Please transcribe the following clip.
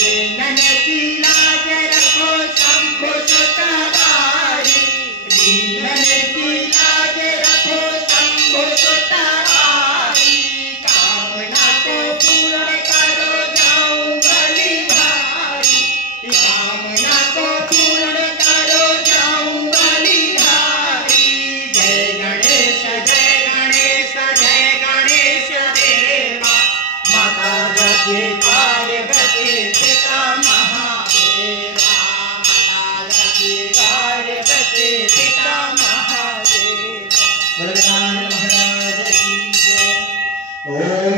दीनन की लाज रखो शंभु सुतवारी, दीनन की लाज रखो शंभु सुतवारी, कामना को पूर्ण करो जाऊं बलिहारी, कामना को पूर्ण करो जाऊं बलिहारी। जय गणेश जय गणेश जय गणेश देवा, माता जगती पार्वती पिता महादेवा, माता जगती पार्वती पिता महादेवा। बलराम महाराज की जय।